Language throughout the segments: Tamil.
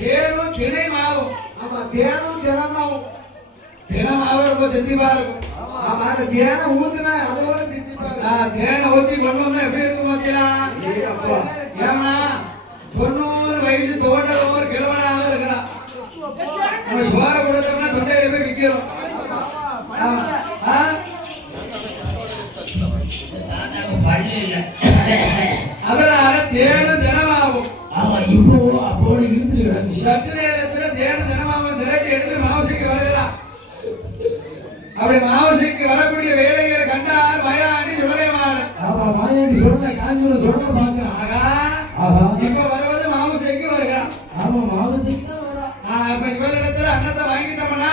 தேனும் திணை மாவும். ஆமா தேனும் தினமாவும். தினமாவே ரொம்ப தித்திப்பா இருக்கும். ஆமா அந்த தேனை ஊத்துனா அதோட தித்திப்பா இருக்கும். தேனை ஊத்தி கொண்டு வந்தா எப்படி இருக்கும் பாத்தீங்களா? ஏன்னா 90 வயசு தோட்டத்தோடு கிழவனாக இருக்கிறான். நம்ம சுவார கொடுத்தோம்னா தொண்டையில போய் விற்கிறோம். அதனால தேனும் தினமாகும். ஆமா இப்போ அப்போடு இருந்து சற்று நேரத்துல தேனும் தினமாவும் திரட்டி எடுத்து மாவசிக்கு வருகிறான். அப்படி மாவசிக்கு வரக்கூடிய வேலைகளை கண்டார் மயாண்டி சுடலைமாடன். ஆமா மாயாண்டி சொல்ற காஞ்சூர் சொல்ற பாக்குறான். ஆஹா இப்ப வருவது மாவசிக்கு வருகிறான். ஆமா மாவசிக்கு தான் வரா. இப்ப இவரிடத்துல அன்னத்தை வாங்கிட்டோம்னா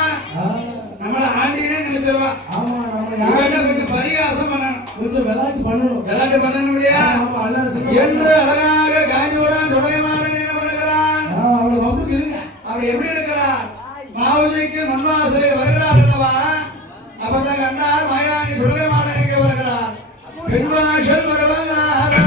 நம்மள ஆண்டினே நினைச்சிருவா. ஆமா நம்ம இவர்கிட்ட கொஞ்சம் பரிகாசம் பண்ணணும், கொஞ்சம் விளையாட்டு பண்ணணும் இல்லையா? ஆமா என்று அழகாக காஞ்சிபுரம் சுடலைமாடன் என்ன பண்ணுகிறான்? அவளை வம்புக்கு இருங்க. அப்படி எப்படி இருக்கிறார்? மாவுசிக்கு மண்வாசலில் வருகிறார் அல்லவா? அப்பதான் கண்டார் மயாண்டி சுடலைமாடன் எங்கே வருகிறார்? பெண்வாசல் வருவதாரா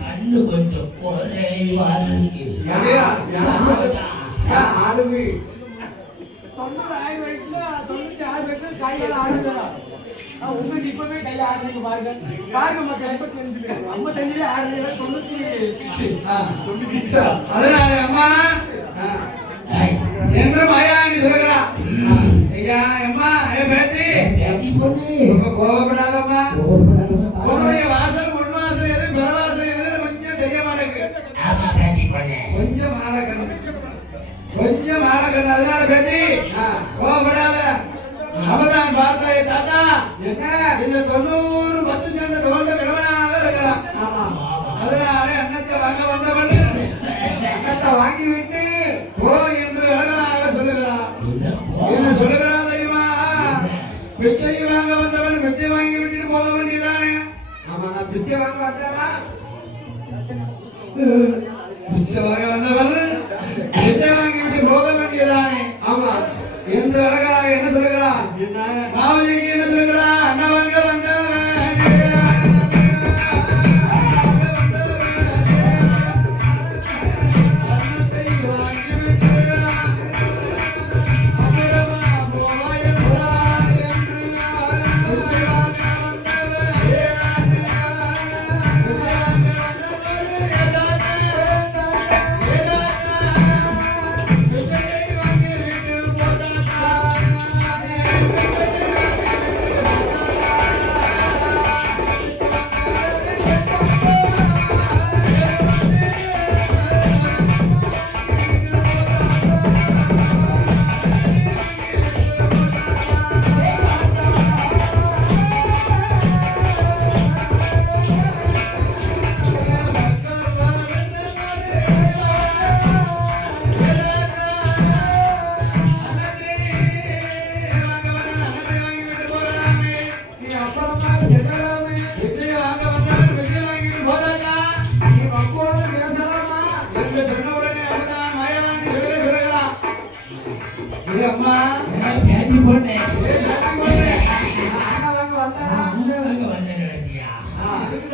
கண்ணு கொஞ்சம் குறைவா இருக்கு. ஆடுது 96 வயசுல 96 வயசுல கையால ஆடுறதா உங்களுக்கு இப்பவே கையில ஆடுறீங்க பாருங்க பாருங்க மக்கள் 55 ஆடுறீங்க 96 அதனால அம்மா என்று மயாண்டி சொல்கிறான். ஐயா அம்மா பேத்தி ரொம்ப கோபப்படாதம்மா. உன்னுடைய வாசல் முன் வாசல் எது பிறவாசல் எது கொஞ்சம் தெரிய மாட்டேங்குது. கொஞ்சம் மாலக்கண்ணு அதனால பேத்தி கோபப்படாத. அவதான் பார்த்தாயே தாத்தா இந்த 90 10 சென்ற தோன்ற கிழவனாக இருக்கிறான். அதனால அன்னத்தை வாங்க வந்தவன் அன்னத்தை வாங்கிவிட்டு போ என்று அழகாக சொல்லுகிறான். என்ன சொல்லுகிறான் தெரியுமா? பிச்சை வாங்க வந்தவன் பிச்சை வாங்கி விட்டு போக வேண்டியதானே. ஆமா நான் பிச்சை வாங்க வந்தேனா? பிச்சை வாங்க வந்தவன் பிச்சை வாங்கி விட்டு போக வேண்டியதானே. ஆமா என்று அழகாக என்ன சொல்லுகிறான்? மாவுஜிக்கு என்ன சொல்லுகிறான்? அண்ணவங்க வந்தவன்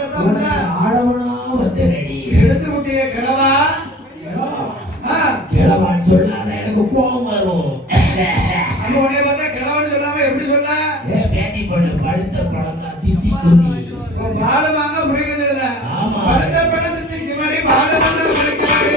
சத்தம் வந்தா ஆடவனா வந்தேனடி. எடுத்து விட்டிய கிழவா கிழவான்னு சொல்லாத எனக்கு கோபம் வரும். நம்ம உடனே பார்த்தா கிழவன்னு சொல்லாம எப்படி சொல்ல பேட்டி பண்ணு பழுத்த பழம் தான் தித்தி குதி. பாலமாக முடிக்கிறது ஆமா. பழுத்த பழத்துக்கு முன்னாடி பாலமாக முடிக்கிறாரு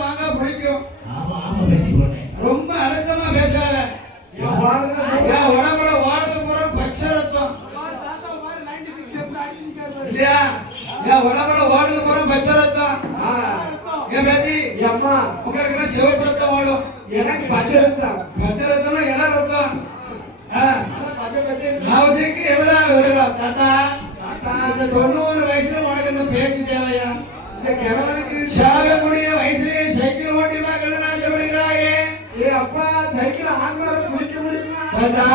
ஆமா ஆமா பேட்டி பண்ணு. ரொம்ப அடக்கமா பேசாத என் உடம்புல வாழது போற பச்சை ரத்தம் தாத்தா மாதிரி 96 எப்படி அடிச்சிருக்காரு பாரு. இல்லையா என் உடம்புல வாழது போற பச்சை ரத்தம் என் பேத்தி அம்மா உங்களுக்கு சிவப்பு ரத்தம் ஓடும் எனக்கு பச்சை ரத்தம். பச்சை ரத்தம்னா இள ரத்தம் பச்சை பச்சை அவசியக்கு எவ்வளவு வருகிறா தாத்தா இந்த 90 வயசுல உனக்கு இந்த பேச்சு தேவையா இந்த கிழவனுக்கு சாகக்கூடிய வயசுலயே சைக்கிள் ஓட்டி பார்க்கணும் நான் சொல்லுகிறாயே அப்பா சைக்கிள் ஆண்மாரை குடிக்க முடியுமா? தாத்தா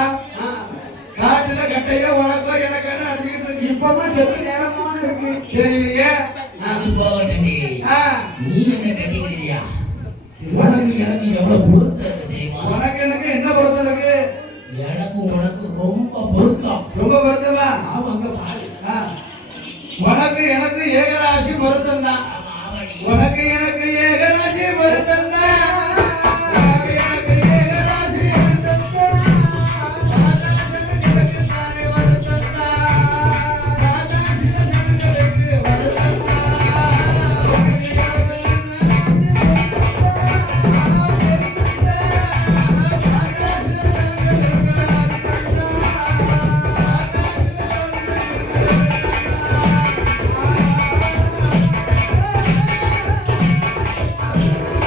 காட்டுல கட்டையோ உனக்கோ எனக்கான அடிச்சுக்கிட்டு இருக்கு இப்பமா செத்து நேரமா இருக்கு. தெரியலையே அது போகட்டும் டி. ஆ, நீ என்ன கட்டிக்கிறியா? உனக்கு எனக்கு எவ்வளவு பொருத்தம் இருக்கு தெரியுமா? உனக்கு எனக்கு என்ன பொருத்தம் இருக்கு எனக்கு உனக்கு ரொம்ப பொருத்தம். ரொம்ப பொருத்தமா ஆமாங்க பாரு. ஆ, உனக்கு எனக்கு ஏகராசி பொருத்தம் தான் ஆமா ஆமாடி. உனக்கு எனக்கு ஏகராசி பொருத்தம் தான் உனக்கு எனக்கு ஏகராசி பொருத்தம் தான். ராஜாசனுக்கு தானே வருத்தம் தான். ராஜாசனுக்கு வருத்தம் தான்.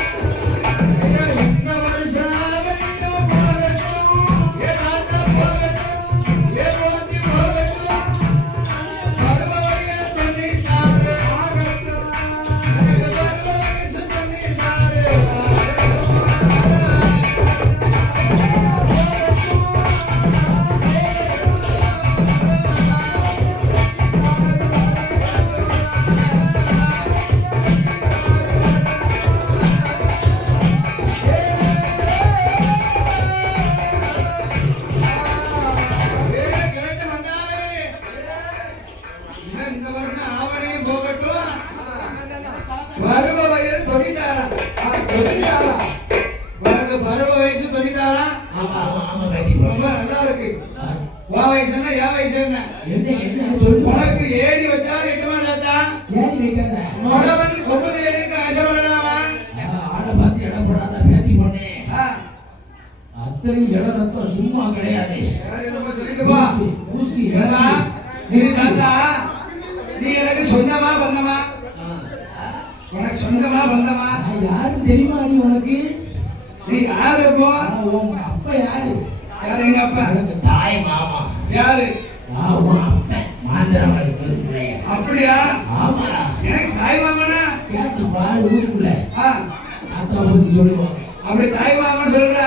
உனக்கு இந்த வருஷம் அவனியும் போகட்டும், ஏ தாத்தா போகட்டும், ஏ போத்தி போகட்டும், பருவவயசு தொண்ணூத்தாறு ஆகட்டும், எனக்கு பருவவயசு தொண்ணூத்தாறு கிழக்கு மண்டாரே இன்னும் இந்த வருஷம் ஆவணியும் போகட்டும் பருவ வயது தொண்ணூத்தாறா உனக்கு பருவ வயசு தொண்ணூத்தாறா ஆமா ஆமா ஆமா பேட்டி ரொம்ப பண்ணு. நல்லா இருக்கு உன் வயசு என்ன என் வயசு என்ன என்ன சொல்லு. உனக்கு ஏணி வச்சாலும் எட்டுமா தாத்தா ஏன் வைக்காத? மொழவன் கொம்புது ஏணிக்கு அஜமலாமா ஆளை பார்த்து இடம் போடாத பேட்டி பண்ணு. அத்தனை இட ரத்தம் சும்மா கிடையாது. ஊசி சரி தாத்தா நீ எனக்கு சொந்தமா பந்தமா உனக்கு சொந்தமா பந்தமா நான் யாருன்னு தெரியுமா நீ உனக்கு? நீ யாரு இப்போ உன் அப்பா யாரு? யாரு எங்க அப்பா எனக்கு தாய் மாமா. யாரு நான் உன் அப்பன் மாந்திரவாதி பெருமையா. அப்படியா ஆமாடா. எனக்கு தாய் மாமனா கேட்டு பாரு ஊருக்குள்ள ஆ, தாத்தா பத்தி சொல்லுவாங்க. அப்படி தாய் மாமன் சொல்ற